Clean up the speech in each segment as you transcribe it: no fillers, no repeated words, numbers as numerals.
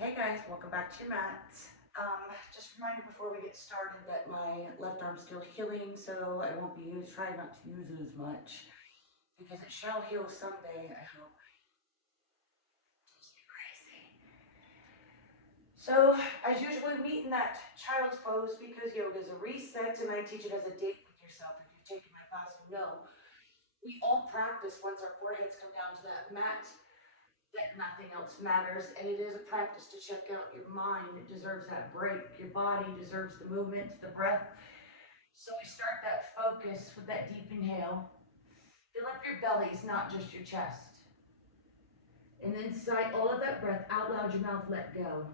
Hey guys, welcome back to your mat. Just a reminder before we get started that my left arm's still healing, so I won't be trying not to use it as much because it shall heal someday, I hope. Just be crazy. So, as usual, we meet in that child's pose because yoga is a reset, and I teach it as a date with yourself. If you've taken my class, you know. We all practice once our foreheads come down to that mat that nothing else matters, and it is a practice to check out your mind. It deserves that break. Your body deserves the movement, the breath. So we start that focus with that deep inhale. Fill up your bellies, not just your chest. And then sigh all of that breath out loud, your mouth let go.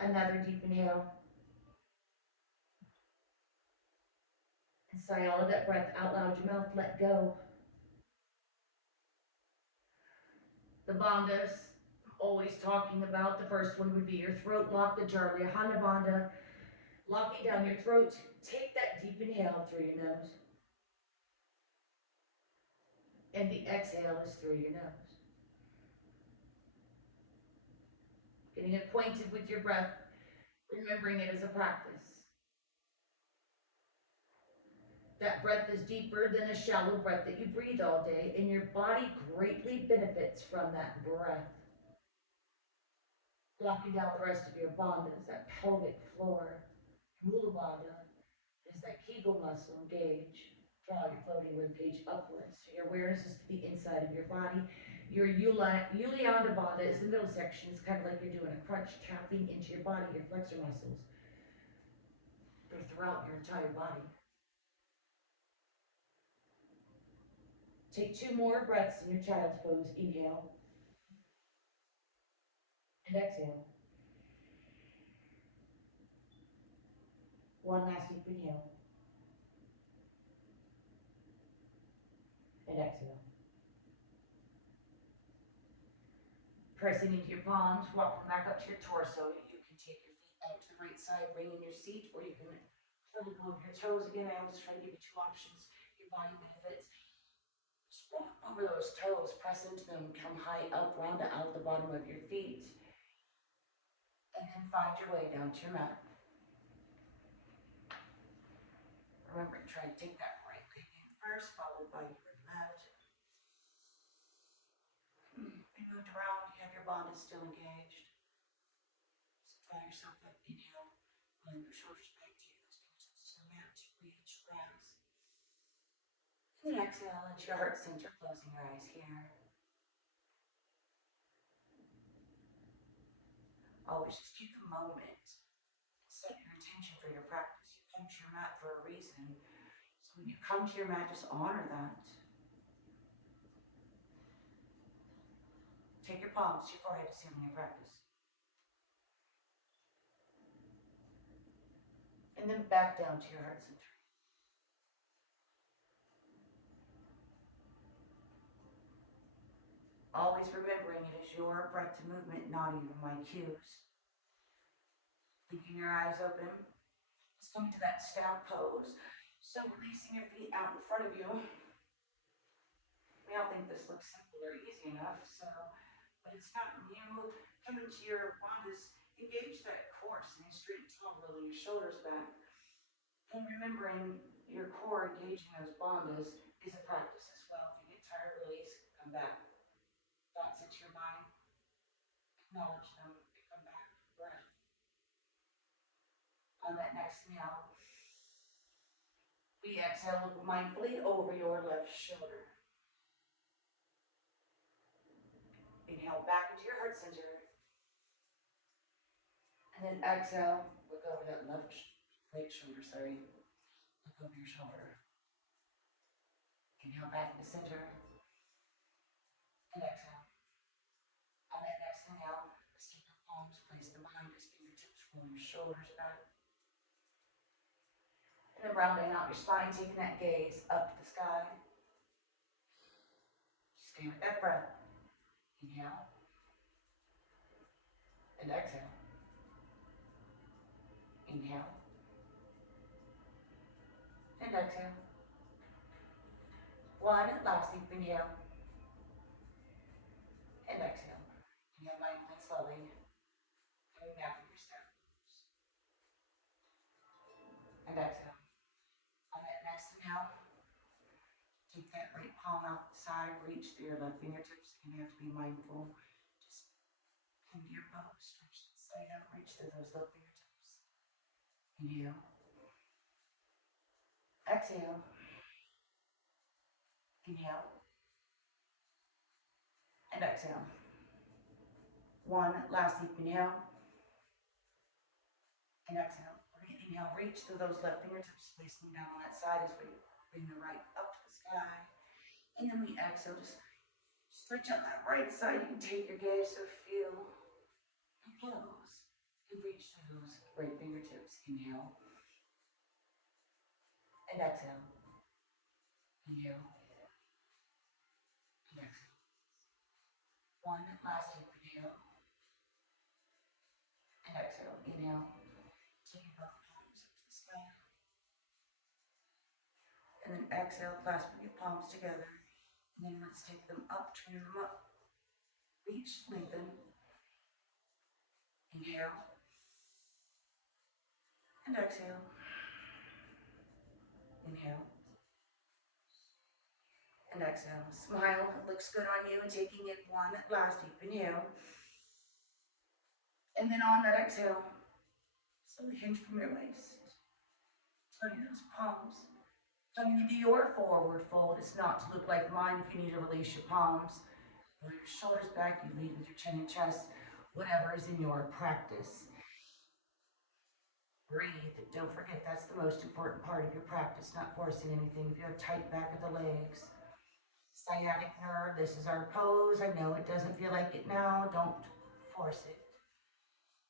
Another deep inhale. And sigh all of that breath out loud, your mouth let go. The bandhas, always talking about, the first one would be your throat lock, the Jarli Hana Bandha. Locking down your throat. Take that deep inhale through your nose. And the exhale is through your nose. Getting acquainted with your breath, remembering it as a practice. That breath is deeper than a shallow breath that you breathe all day, and your body greatly benefits from that breath. Locking down the rest of your bandhas, that pelvic floor. Mula bandha is that Kegel muscle engage. Draw your floating rib cage upwards. So your awareness is to the inside of your body. Your Uddiyana bandha is the middle section. It's kind of like you're doing a crunch, tapping into your body, your flexor muscles. They're throughout your entire body. Take 2 more breaths in your child's pose. Inhale. And exhale. One last deep inhale. And exhale. Pressing into your palms, walking back up to your torso. You can take your feet out to the right side, bring in your seat, or you can totally move your toes. Again, I always try to give you 2 options. Your body benefits. Just walk over those toes, press into them, come high up, round out the bottom of your feet. And then find your way down to your mat. Remember to try to take that right leg in first, followed by your left. You moved around, you have your bandhas still engaged. So find yourself up, inhale, blend your shoulders back to you, fingertips to the mat, reach, rise. And then exhale into your heart center, closing your eyes here. Always just take a moment, set your intention for your practice. You come to your mat for a reason. So when you come to your mat, just honor that. Take your palms to your forehead to seal in your practice. And then back down to your heart center. Always remembering it is your breath to movement, not even my cues. Keeping your eyes open. Let's come to that staff pose. So releasing your feet out in front of you. We all think this looks simple or easy enough, but it's not. You come into your bandhas, engage that core, sitting straight and tall, rolling your shoulders back. And remembering your core engaging those bandhas is a practice as well. If you get tired, release, come back. Thoughts into your mind, acknowledge them, and come back. Breath. On that next inhale, we exhale, look mindfully over your left shoulder. Inhale back into your heart center. And then exhale, look over that right shoulder, Look over your shoulder. Inhale back into center. And exhale. On that next inhale, let's take your palms, place them behind us, fingertips, roll your shoulders back. And then rounding out your spine, taking that gaze up to the sky. Stay with that breath. Inhale. And exhale. Inhale. And exhale. One last deep inhale. And exhale. slowly. Coming back with your step. And exhale. On that next inhale, take that right palm outside, reach through your left fingertips. And you have to be mindful. Just come to your bow, stretch the side out, reach through those left fingertips. Inhale. Exhale. Inhale. And exhale. One last deep inhale. And exhale. We're going to inhale, reach through those left fingertips, place them down on that side as we bring the right up to the sky. And then we exhale, just stretch out that right side. You can take your gaze or feel and close. And reach through those right fingertips. Inhale. And exhale. Inhale. And exhale. One last deep inhale. And exhale. Inhale. Take your both palms up to the sky. And then exhale, clasping your palms together. And then let's take them up, turn them up. Reach, lengthen. Inhale. And exhale. Inhale. And exhale. Smile, looks good on you. Taking in one last deep inhale. And then on that exhale, slowly hinge from your waist. Turning those palms. Coming into your forward fold. It's not to look like mine. If you need to release your palms, roll your shoulders back. You lead with your chin and chest. Whatever is in your practice. Breathe. Don't forget that's the most important part of your practice, not forcing anything. If you have tight back of the legs, sciatic nerve, this is our pose. I know it doesn't feel like it now. Don't force it.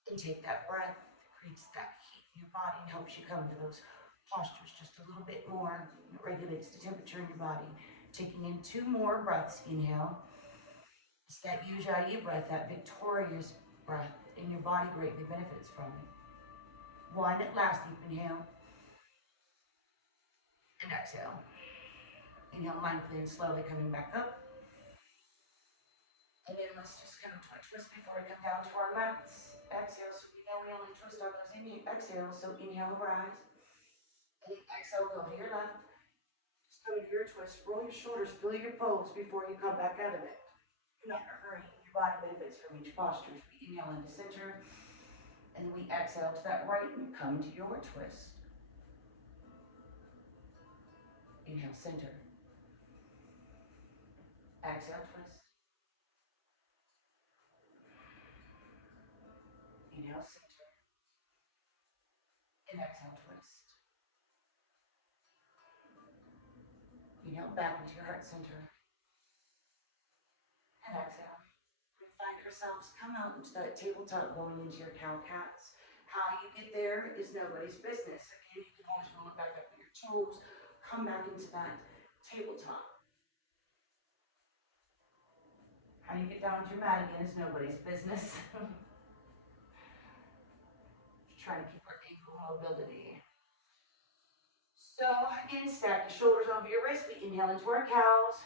And take that breath. It creates that heat in your body and helps you come to those postures just a little bit more. It regulates the temperature in your body. Taking in 2 more breaths. Inhale. It's that Ujjayi breath, that victorious breath, and your body greatly benefits from it. One last deep inhale. And exhale. Inhale mindfully and slowly coming back up. And then let's just kind of twist before we come down to our mats. Exhale, so we know we only twist on those exhales. So inhale, rise. And then exhale, go to your left. Just come to your twist. Roll your shoulders, feel your pose before you come back out of it. You're not in a hurry. Your body benefits from each posture. So we inhale into center. And we exhale to that right and come to your twist. Inhale, center. Exhale, twist. Inhale, center. And exhale, twist. Inhale, back into your heart center. And exhale. We find ourselves come out into that tabletop going into your cow-cats. How you get there is nobody's business. Again, you can always roll it back up with your toes. Come back into that tabletop. How you get down to your mat again is nobody's business. Trying to keep our ankle mobility. So again, stack the shoulders over your wrists. We inhale into our cows.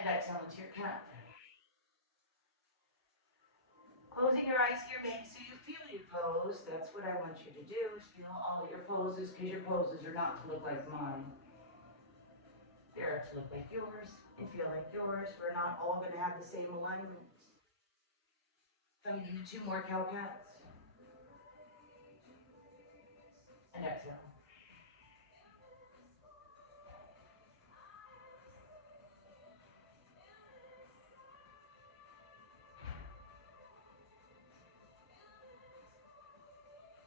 And exhale into your cat. Closing your eyes here, maybe so you feel your pose. That's what I want you to do, is feel all your poses, because your poses are not to look like mine. They're to look like yours and feel like yours. We're not all going to have the same alignment. Coming into 2 more cow cats. And exhale.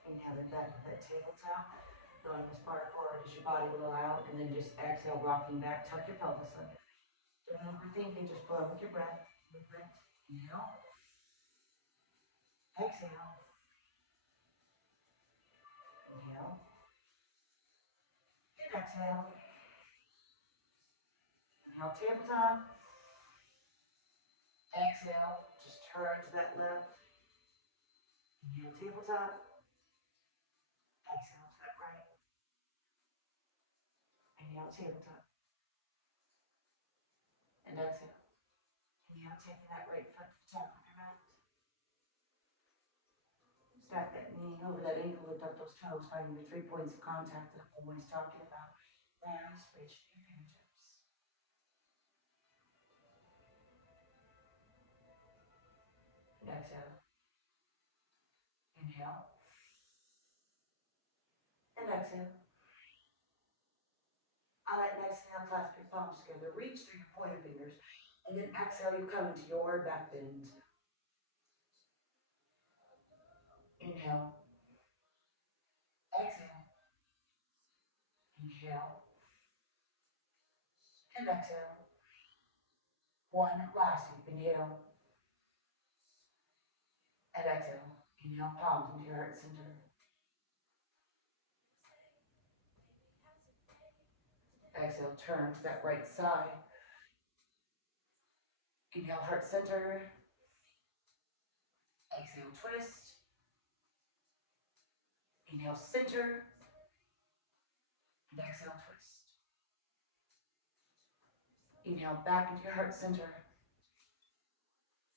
Inhale back to that tabletop. Going as far forward as your body will allow. And then just exhale, rocking back. Tuck your pelvis under. Don't overthink it. Just flow with your breath. Movement. Inhale. Exhale. Inhale. And exhale. Inhale, tabletop. Exhale, just turn to that left. Inhale, tabletop. Exhale to that right. Inhale, tabletop. And exhale. Inhale, taking that right foot to the top of your mat. Stack that knee over that ankle, lift up those toes, finding the 3 points of contact that I'm always talking about. Nice, reach to your fingertips. And exhale. Inhale. And exhale. On that next inhale, clasp your palms together. Reach through your pointer fingers. And then exhale, you come into your back bend. Inhale. Exhale. Inhale. And exhale. One last deep inhale. And exhale. Inhale, palms into your heart center. Exhale, turn to that right side. Inhale, heart center. Exhale, twist. Inhale, center. And exhale, twist. Inhale, back into your heart center.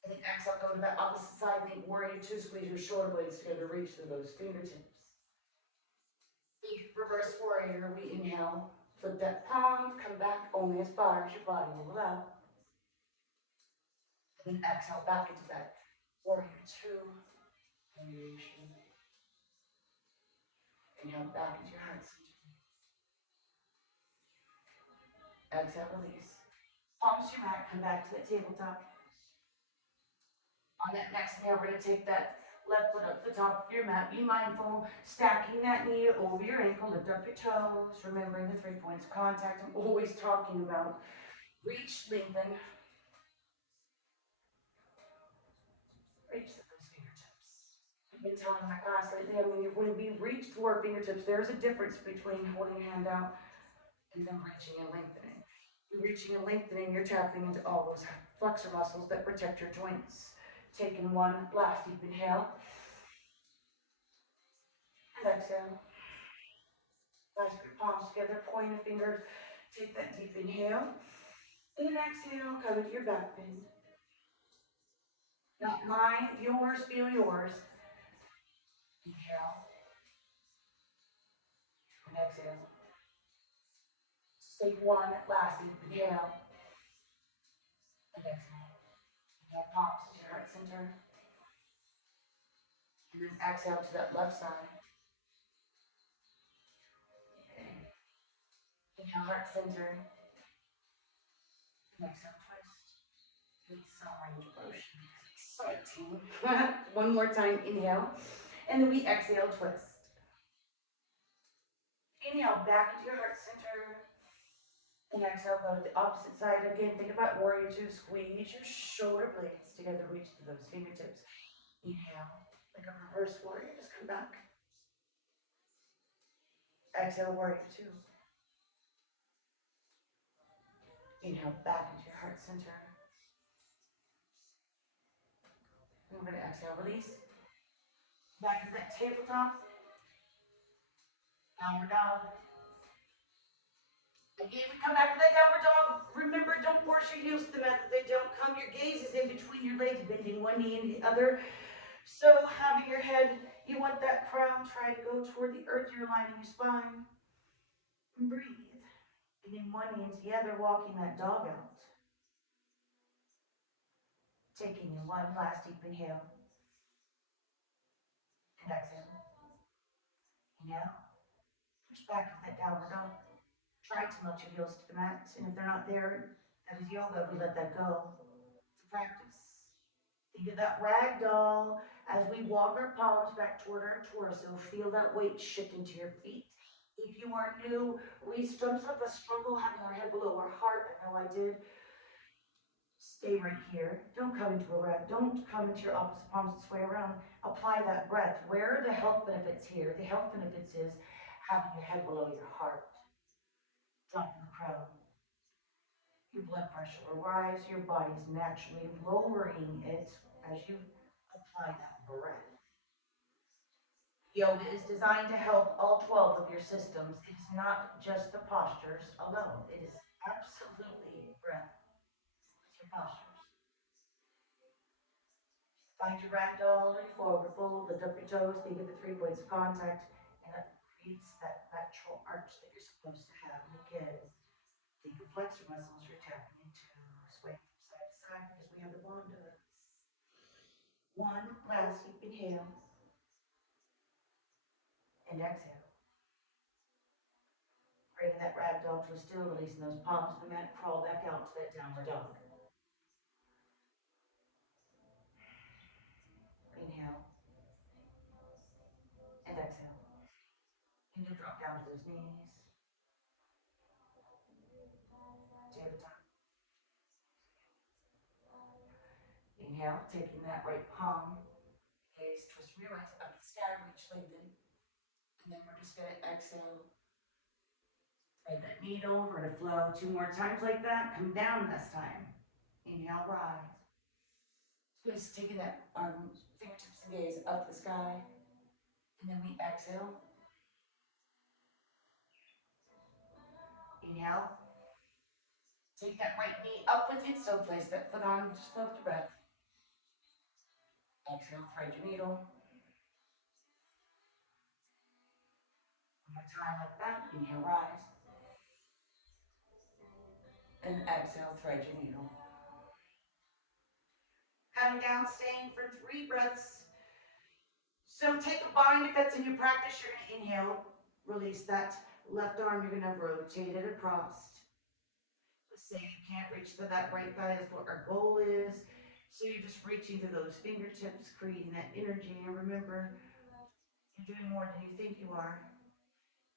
And then exhale, go to that opposite side. Think warrior two, squeeze your shoulder blades together, reach through those fingertips. Reverse warrior, we inhale. Flip that palm, come back only as far as your body will allow. And then exhale back into that warrior two variation. Inhale back into your heart center. Exhale, release. Palms to your mat, come back to the tabletop. On that next inhale, we're going to take that left foot up to the top of your mat. Be mindful, stacking that knee over your ankle, lift up your toes, remembering the 3 points of contact I'm always talking about. Reach, lengthen. Reach those fingertips. I've been telling my class lately, when we reach through our fingertips, there's a difference between holding a hand out and then reaching and lengthening. You're reaching and lengthening, you're tapping into all those flexor muscles that protect your joints. Taking one last deep inhale. And exhale. Clasp your palms together, point your fingers. Take that deep inhale. And then exhale, come into your back bend. Not mine, yours, feel yours. Inhale. And exhale. Just take one last deep inhale. And exhale. Inhale, palms to your heart center. And then exhale to that left side. Okay. Inhale, heart center. And exhale, twist. It's so range of motion. Exciting. One more time, inhale. And then we exhale, twist. Inhale, back into your heart center. And exhale, go to the opposite side. Again, think about warrior two. Squeeze your shoulder blades together, reach to those fingertips. Inhale, like a reverse warrior, just come back. Exhale, warrior two. Inhale, back into your heart center. And we're going to exhale, release. Back to that tabletop. Downward dog. Again, we come back to that downward dog. Remember, don't force your heels to the mat. If they don't come, your gaze is in between your legs, bending one knee and the other. So having your head, you want that crown, try to go toward the earth. You're aligning your spine. And breathe. And then one knee into the other, walking that dog out. Taking in one last deep inhale. And exhale. Inhale. Push back to that downward dog. Try to melt your heels to the mat. And if they're not there, that is yoga. We let that go. It's a practice. Think of that rag doll as we walk our palms back toward our torso. Feel that weight shift into your feet. If you are new, we sometimes have a struggle having our head below our heart. I know I did. Stay right here. Don't come into a rag. Don't come into your opposite palms and sway around. Apply that breath. Where are the health benefits here? The health benefits is having your head below your heart. Dropping the crown. Your blood pressure will rise. Your body's naturally lowering it as you apply that breath. Yoga is designed to help all 12 of your systems. It is not just the postures alone. It is absolutely breath. It's your postures. Find your ragdoll, reach forward, fold, lift up your toes, think of the 3 points of contact, and that creates that lateral arch that you're supposed to have. And again, think of flexor muscles you're tapping into, sway from side to side because we have the bond of us. One last deep inhale and exhale. Bringing that ragdoll to a still, releasing those palms to the mat, crawl back out to that downward dog. Inhale and exhale. And you'll drop down to those knees. Tabletop. Inhale, taking that right palm, gaze, twist your eyes up the sky, reach lengthen. And then we're just going to exhale. Thread that needle, we're going to flow 2 more times like that. Come down this time. Inhale, rise. Twist, taking that fingertips and gaze up the sky. And then we exhale. Inhale. Take that right knee up with it, so place that foot on, just flow with the breath. Exhale, thread your needle. One more time like that. Inhale, rise. And exhale, thread your needle. Coming down, staying for 3 breaths. So take a bind if that's in your practice. You're going to inhale, release that left arm. You're going to rotate it across. Let's say you can't reach to that right thigh, is what our goal is. So you're just reaching to those fingertips, creating that energy. And remember, you're doing more than you think you are.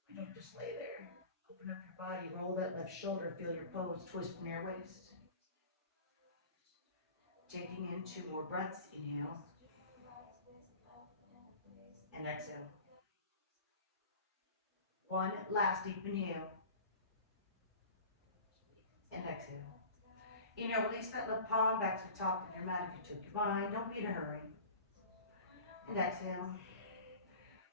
You don't just lay there. Open up your body, roll that left shoulder, feel your pose, twist from your waist. Taking in 2 more breaths, inhale. And exhale. 1 last deep inhale. And exhale. Inhale, release that left palm back to the top of your mat if you took your bind. Don't be in a hurry. And exhale.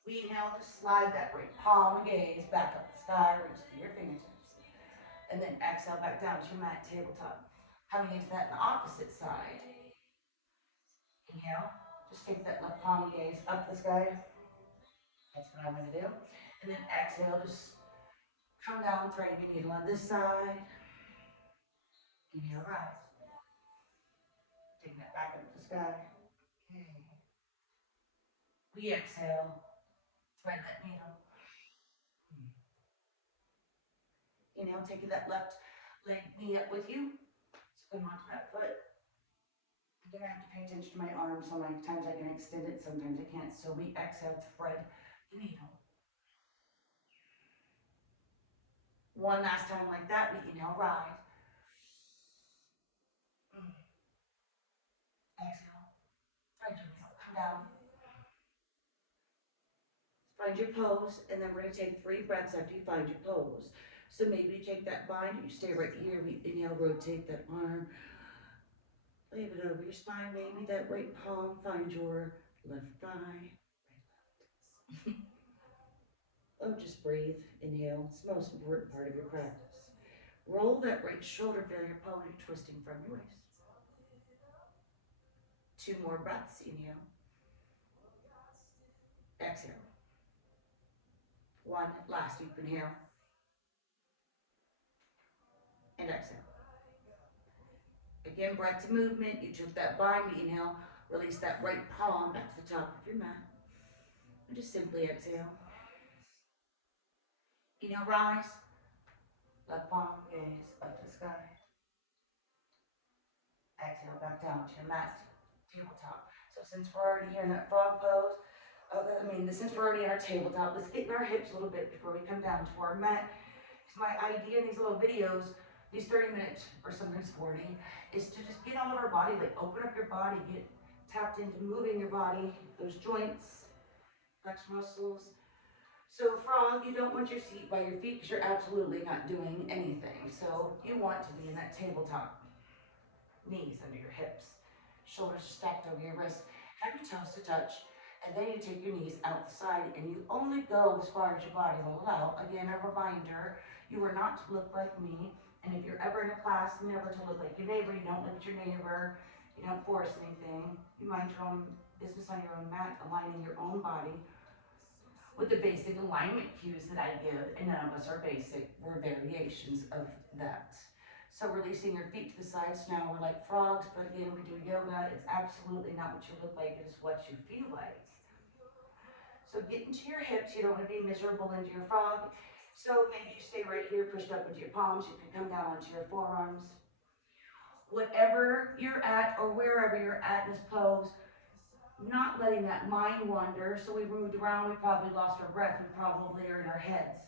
We inhale to slide that right palm, gaze back up the sky, reach to your fingertips. And then exhale back down to your mat, tabletop. Coming into that on the opposite side. Inhale, just take that left palm, gaze up the sky. That's what I'm going to do. And then exhale, just come down, threading your needle on this side. Inhale, rise. Taking that back up to the sky. Okay. We exhale, thread that needle. Inhale, taking that left leg knee up with you. So come onto that foot. I'm gonna have to pay attention to my arm. Sometimes I can extend it, sometimes I can't. So we exhale, thread the needle. 1 last time like that. We inhale, rise. Exhale, thread your needle, come down. Find your pose, and then we're gonna take 3 breaths after you find your pose. So maybe you take that bind, you stay right here. We inhale, rotate that arm. Leave it over your spine, maybe that right palm, find your left thigh, right left. Oh, just breathe, inhale, it's the most important part of your practice. Roll that right shoulder, feel your pony twisting from your waist. 2 more breaths, inhale. Exhale. 1 last deep inhale. And exhale. Again, breath to movement. You took that bind, inhale, release that right palm back to the top of your mat. And just simply exhale. Inhale, rise. Left palm, gaze up to the sky. Exhale, back down to your mat, tabletop. So since we're already here in that frog pose, since we're already in our tabletop, let's get in our hips a little bit before we come down to our mat. Because my idea in these little videos, these 30 minutes or sometimes 40, is to just get all of our body, like open up your body, get tapped into moving your body, those joints, flex muscles. So frog, you don't want your seat by your feet because you're absolutely not doing anything. So you want to be in that tabletop. Knees under your hips, shoulders stacked over your wrists, have your toes to touch, and then you take your knees out the side and you only go as far as your body will allow. Again, a reminder, you are not to look like me, and if you're ever in a class, never to look like your neighbor. You don't look at your neighbor, You don't force anything. You mind your own business on your own mat, aligning your own body with the basic alignment cues that I give, and none of us are basic. We're variations of that. So releasing your feet to the sides. Now we're like frogs, but again, we do yoga. It's absolutely not what you look like, it is what you feel like. So get into your hips. You don't want to be miserable into your frog. So maybe you stay right here, pushed up into your palms. You can come down onto your forearms. Whatever you're at or wherever you're at in this pose, not letting that mind wander. So we moved around, we probably lost our breath, we probably are in our heads.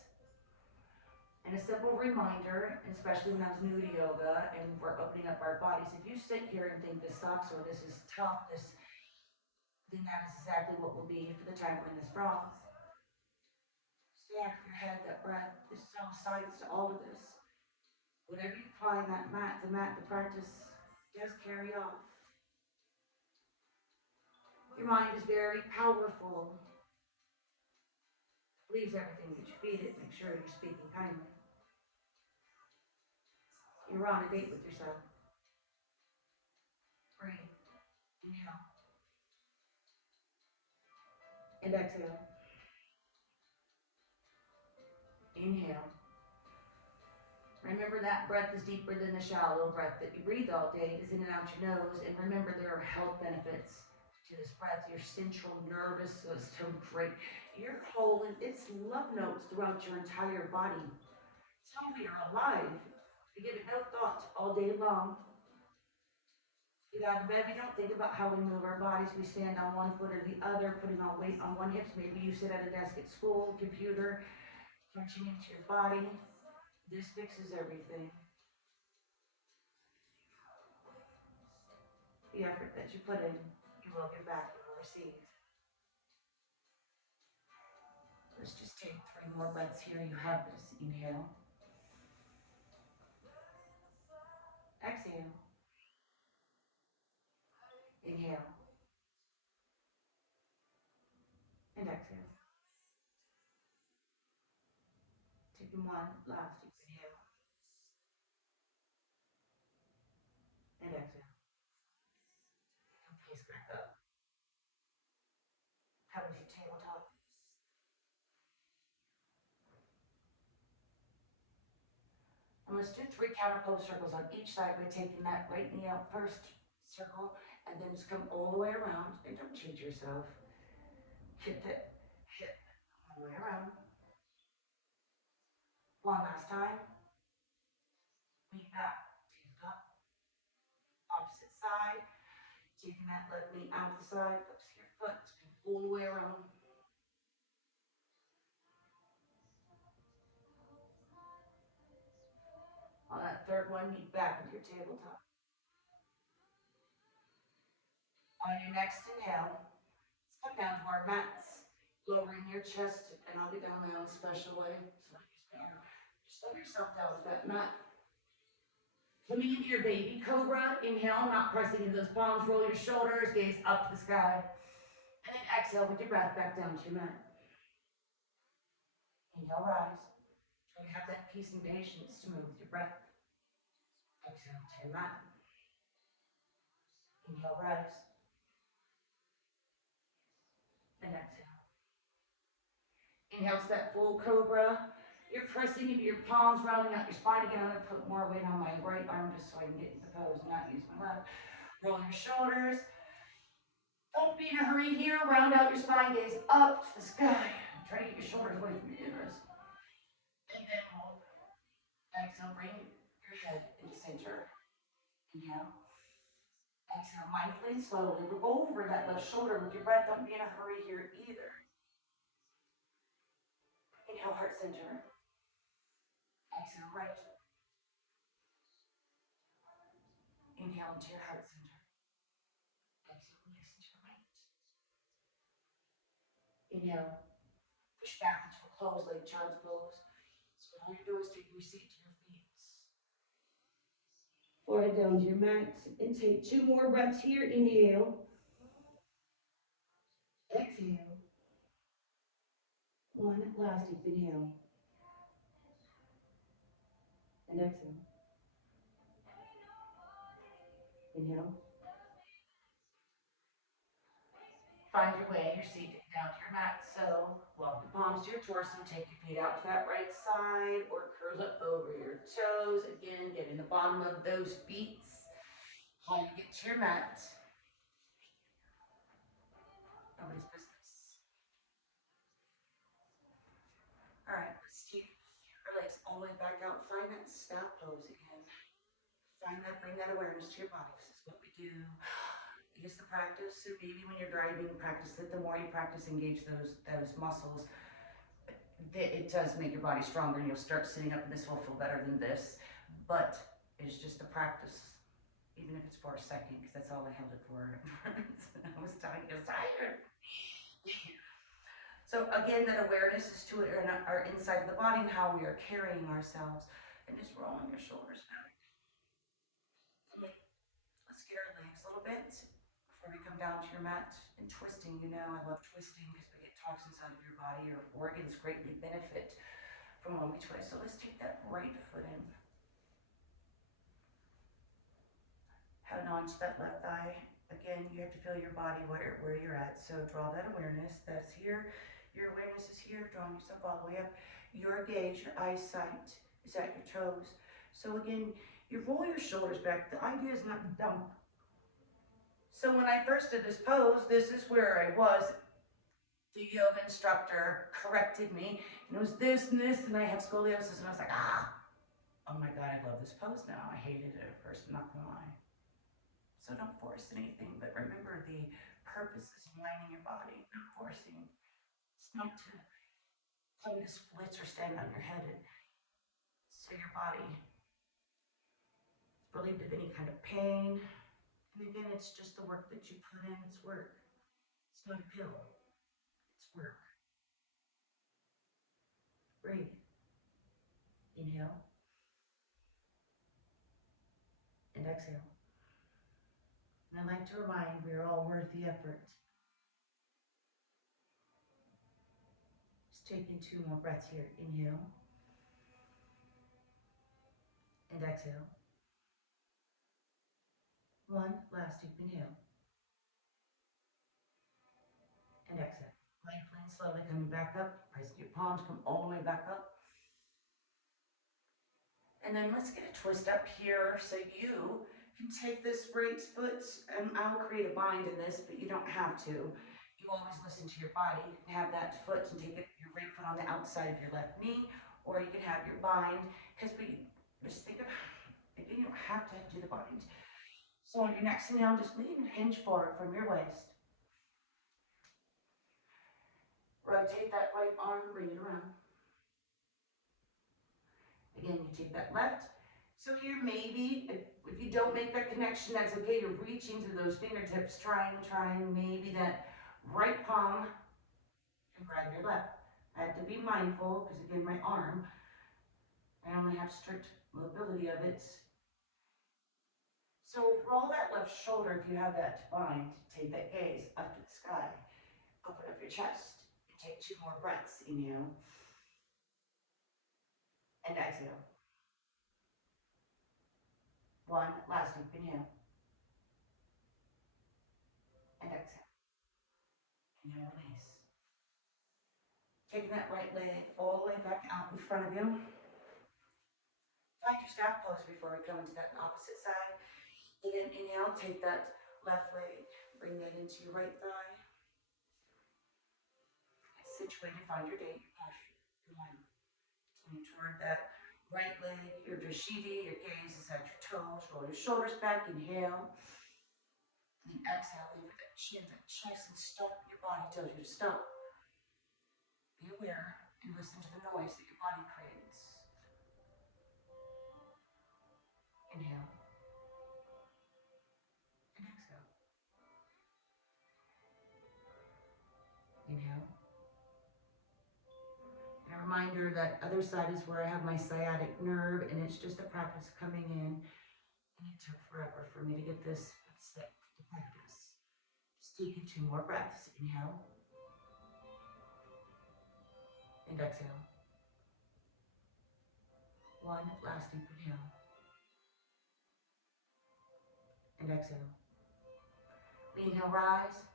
And a simple reminder, and especially when I was new to yoga and we're opening up our bodies, if you sit here and think this sucks or this is tough, then that is exactly what will be for the time we're in this frog. Stay out of your head, that breath. This is all science to all of this. Whatever you apply in that mat, the practice does carry off. Your mind is very powerful. Believes everything that you feed it. Make sure you're speaking kindly. You're on a date with yourself. Breathe. Inhale. And exhale. Inhale. Remember that breath is deeper than the shallow breath that you breathe all day. Is in and out your nose. And remember there are health benefits to this breath. Your central nervous system break. Your whole, it's love notes throughout your entire body. It's how we are alive. We give it no thought all day long. Get out of bed, we don't think about how we move our bodies. We stand on one foot or the other, putting all weight on one hip. Maybe you sit at a desk at school, computer, punching into your body. This fixes everything. The effort that you put in, you will get back, you will receive. Let's just take 3 more breaths here. You have this. Inhale. Exhale. Inhale. And exhale. Taking one last deep inhale. And exhale. And pace back up. How was your tabletop? And let's do 3 counter pose circles on each side by taking that right knee out first circle and then just come all the way around. And don't cheat yourself. Hip, hip, hip, all the way around. One last time. Lean back, take up, opposite side. Taking that left knee out the side, flex your foot, spin all the way around. On that third one, knee back with your tabletop. On your next inhale, let's come down to our mats, lowering your chest, and I'll get down my own special way. So just let yourself down with that mat. Coming into your baby cobra, inhale, not pressing into those palms, roll your shoulders, gaze up to the sky. And then exhale with your breath back down to your mat. Inhale, rise. Try to have that peace and patience to move with your breath. Exhale to your mat. Inhale, rise. And exhale. Inhale to that full cobra. You're pressing into your palms, rounding out your spine again. I'm going to put more weight on my right arm just so I can get into the pose and not use my left. Roll your shoulders. Don't be in a hurry here. Round out your spine, gaze up to the sky. Try to get your shoulders away from your uterus. And then hold. Exhale, bring your head into center. Inhale. Exhale, mindfully and slowly. Roll over that left shoulder with your breath. Don't be in a hurry here either. Inhale, heart center. Exhale, right. Inhale into your heart center. Exhale, release into your right. Inhale, push back into a closed leg, child's pose. So all you're doing is taking your seat to your feet. Forehead down to your mat. And take 2 more breaths here. Inhale. Exhale. One last deep inhale. And exhale. Inhale. find your way, your seat down to your mat. So walk the palms to your torso, take your feet out to that right side or curl it over your toes. Again, get in the bottom of those feet. How you get to your mat. Nobody's business. All right, let's take our legs all the way back out. Find that staff pose again. Find that, bring that awareness to your body. This is what we do. Use the practice. So maybe when you're driving, practice it. The more you practice, engage those muscles. It does make your body stronger, and you'll start sitting up, and this will feel better than this. But it's just a practice, even if it's for a second, because that's all I held it for. I was telling you, tired. So again, that awareness is to our inside of the body and how we are carrying ourselves, and just rolling your shoulders back. Let's get our legs a little bit before we come down to your mat. And twisting, you know, I love twisting because we get toxins out of your body. Your organs greatly benefit from when we twist. So let's take that right foot in. Head on to that left thigh. Again, you have to feel your body where you're at. So draw that awareness. That's here. Your awareness is here. Drawing yourself all the way up. Your gaze, your eyesight is at your toes. So again, you roll your shoulders back. The idea is not to dump. So when I first did this pose, this is where I was. The yoga instructor corrected me, and it was this and this, and I have scoliosis, and I was like, oh my God, I love this pose now. I hated it at first, I'm not gonna lie. So don't force anything, but remember the purpose is aligning your body, not forcing. It's not to come to splits or stand on your head. So your body is relieved of any kind of pain. And again, it's just the work that you put in. It's work. It's not a pill. It's work. Breathe. Inhale. And exhale. And I'd like to remind we are all worth the effort. Just taking 2 more breaths here. Inhale. And exhale. 1 last deep inhale. And exhale. Mindfully and slowly coming back up. Press your palms, come all the way back up. And then let's get a twist up here so you can take this right foot, and I'll create a bind in this, but you don't have to. You always listen to your body. You can have that foot and take your right foot on the outside of your left knee, or you can have your bind, because we just think of, again, you don't have to do the bind. So on your next inhale, just lean and hinge forward from your waist. Rotate that right arm, bring it around. Again, you take that left. So here, maybe, if you don't make that connection, that's okay. You're reaching to those fingertips, trying, maybe that right palm can grab your left. I have to be mindful, because again, my arm, I only have strict mobility of it. So roll that left shoulder if you have that bind. Take that gaze up to the sky. Open up your chest. Take 2 more breaths. Inhale. And exhale. 1 last deep inhale. And exhale. Inhale, release. Taking that right leg all the way back out in front of you. Find your staff pose before we come into that opposite side. Again, inhale, take that left leg, bring that into your right thigh. Situated, find your date, your posture, your line. Continue toward that right leg, your drishti, your gaze is at your toes, roll your shoulders back, inhale. And exhale, leave that chin, that chest, and stop. Your body tells you to stop. Be aware and listen to the noise that your body creates. Inhale. And exhale. Inhale. And a reminder that other side is where I have my sciatic nerve, and it's just a practice coming in. And it took forever for me to get this set to practice. Just taking 2 more breaths. Inhale. And exhale. 1 last deep inhale. And exhale. Inhale, rise.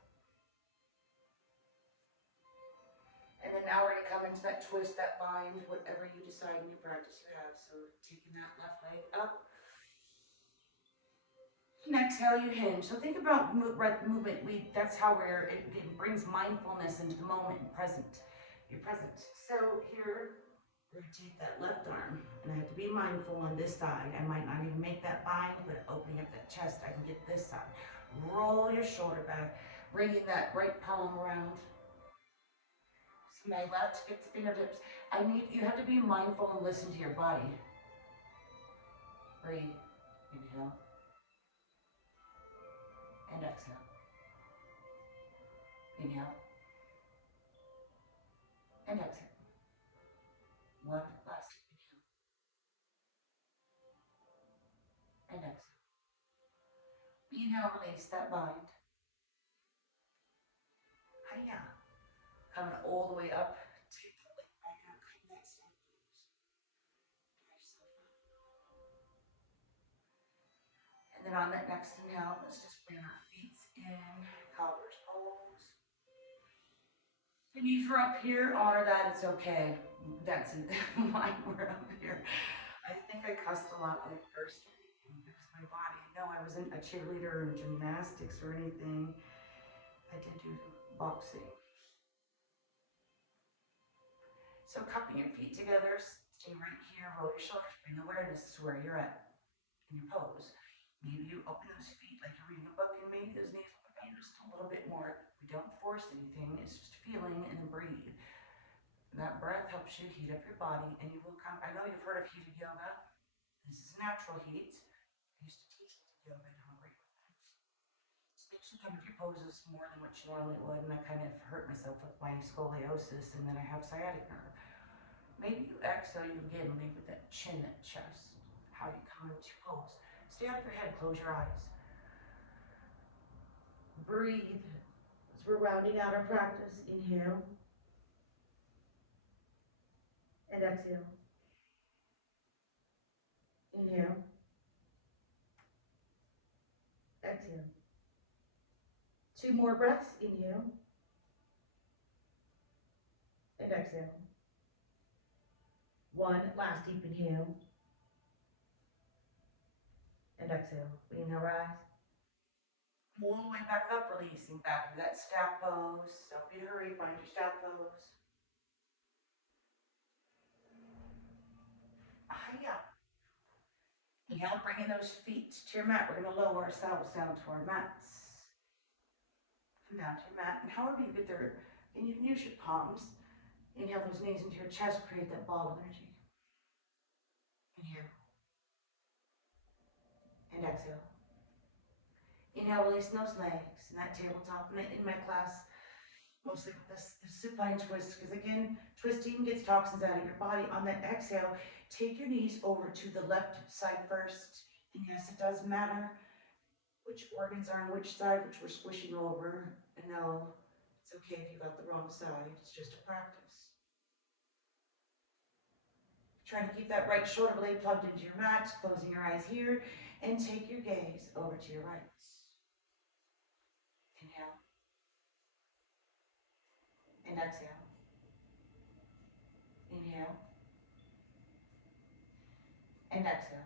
And then now we're gonna come into that twist, that bind, whatever you decide in your practice you have. So taking that left leg up. And exhale, you hinge. So think about movement. That's how it brings mindfulness into the moment and present. You're present. So here, we're gonna take that left arm, and I have to be mindful on this side. I might not even make that bind, but opening up that chest, I can get this side. Roll your shoulder back, bringing that right palm around. So my left, get the fingertips. You have to be mindful and listen to your body. Breathe. Inhale. And exhale. Inhale. And exhale. One last inhale. And exhale. Inhale, release that bind. Hiya. Coming all the way up. Take the leg back out. Come that side pose. Drive yourself up. And then on that next inhale, let's just bring our feet in. Cowgirl's pose. The knees were up here. Honor that. It's okay. That's mine. We're up here. I think I cussed a lot when I first started because my body. No, I wasn't a cheerleader or gymnastics or anything. I did do boxing. So cupping your feet together, stay right here, roll your shoulders, bring awareness to where you're at in your pose. Maybe you open those feet like you're reading a book, and maybe those knees will be just a little bit more. We don't force anything, it's just feeling and breathe. And that breath helps you heat up your body, and you will come. I know you've heard of heated yoga. This is natural heat. I used to teach heated yoga, I don't agree with that. It makes you come to your poses more than what you normally would, and I kind of hurt myself with my scoliosis, and then I have sciatic nerve. Maybe you exhale, you again leave with that chin, that chest, how you come into pose. Stay out of your head, close your eyes. Breathe. As we're rounding out our practice, inhale. And exhale. Inhale. Exhale. 2 more breaths, inhale. And exhale. 1 last deep inhale. And exhale. Inhale, rise. All the way back up, releasing back to that staff pose. Don't be in a hurry, find your staff pose. Hiya. Inhale, bringing those feet to your mat. We're going to lower ourselves down to our mats. Come down to your mat, and however you get there, and you can use your palms. Inhale those knees into your chest, create that ball of energy. Inhale. And exhale. Inhale, releasing those legs and that tabletop. And in my class, mostly the supine twist, because again, twisting gets toxins out of your body. On that exhale, take your knees over to the left side first. And yes, it does matter which organs are on which side, which we're squishing over. And no, it's okay if you got the wrong side. It's just a practice. Trying to keep that right shoulder blade plugged into your mat, closing your eyes here, and take your gaze over to your right. Inhale. And exhale. Inhale. And exhale.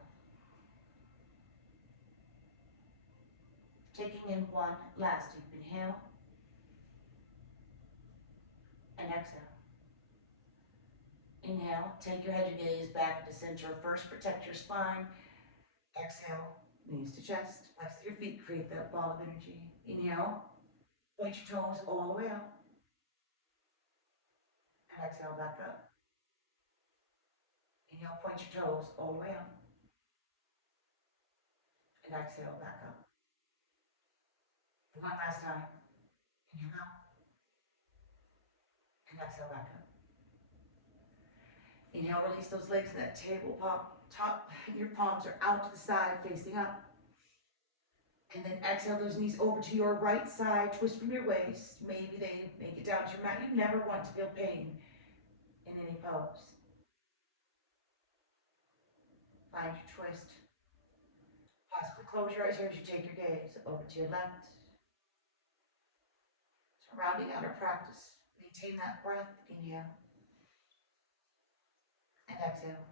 Taking in 1 last deep inhale. And exhale. Inhale, take your head and gaze back to center. First, protect your spine. Exhale, knees to chest. Flex your feet, create that ball of energy. Inhale, point your toes all the way up. And exhale, back up. Inhale, point your toes all the way up. And exhale, back up. 1 last time. Inhale out. And exhale, back up. Inhale, release those legs in that tabletop. Your palms are out to the side, facing up. And then exhale those knees over to your right side. Twist from your waist. Maybe they make it down to your mat. You never want to feel pain in any pose. Find your twist. Possibly close your eyes here as you take your gaze over to your left. So rounding out our practice. Maintain that breath. Inhale and exhale.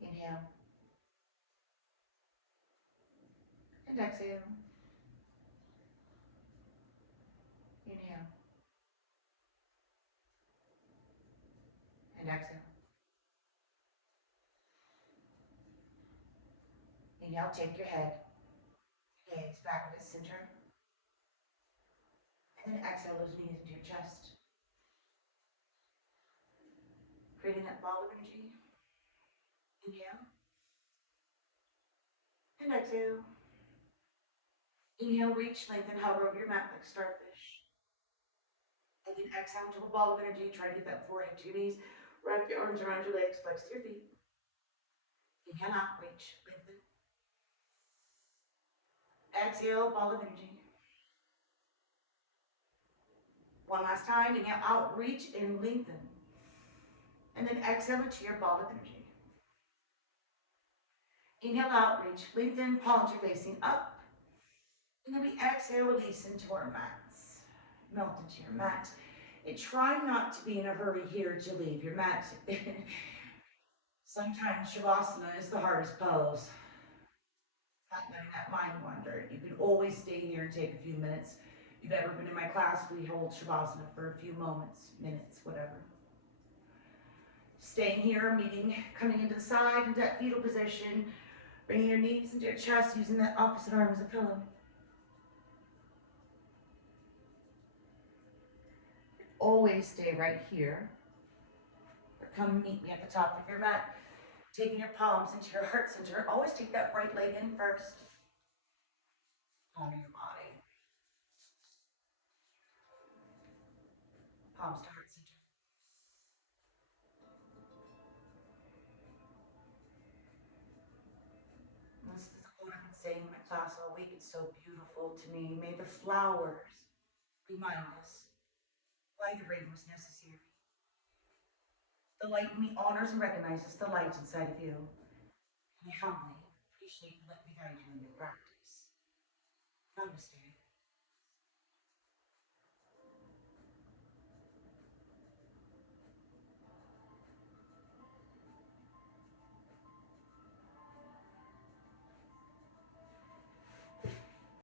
Inhale and exhale. Inhale and exhale. Inhale, take your head, gaze back to the center, and then exhale those knees into your chest, creating that ball of energy. Inhale and exhale. Inhale, reach, lengthen, hover over your mat like starfish. And then exhale into a ball of energy. Try to get that forehead to your knees. Wrap your arms around your legs, flex to your feet. Inhale out, reach, lengthen. Exhale, ball of energy. One last time. Inhale out, reach, and lengthen. And then exhale into your ball of energy. Inhale out, reach, lengthen, palms are facing up. And then we exhale, release into our mats. Melt into your mat. And try not to be in a hurry here to leave your mat. Sometimes Shavasana is the hardest pose. Not letting that mind wander. You can always stay here and take a few minutes. If you've ever been in my class, we hold Shavasana for a few moments, minutes, whatever. Staying here, meeting, coming into the side, into that fetal position, bringing your knees into your chest, using that opposite arm as a pillow. Always stay right here. Or come meet me at the top of your mat, taking your palms into your heart center. Always take that right leg in first. Honor your body. Palms to heart center. And this is a quote I've been saying in my class all week. It's so beautiful to me. May the flowers remind us why the rain was necessary. The light in me honors and recognizes the light inside of you. And I humbly appreciate you letting me guide you in your practice. Namaste.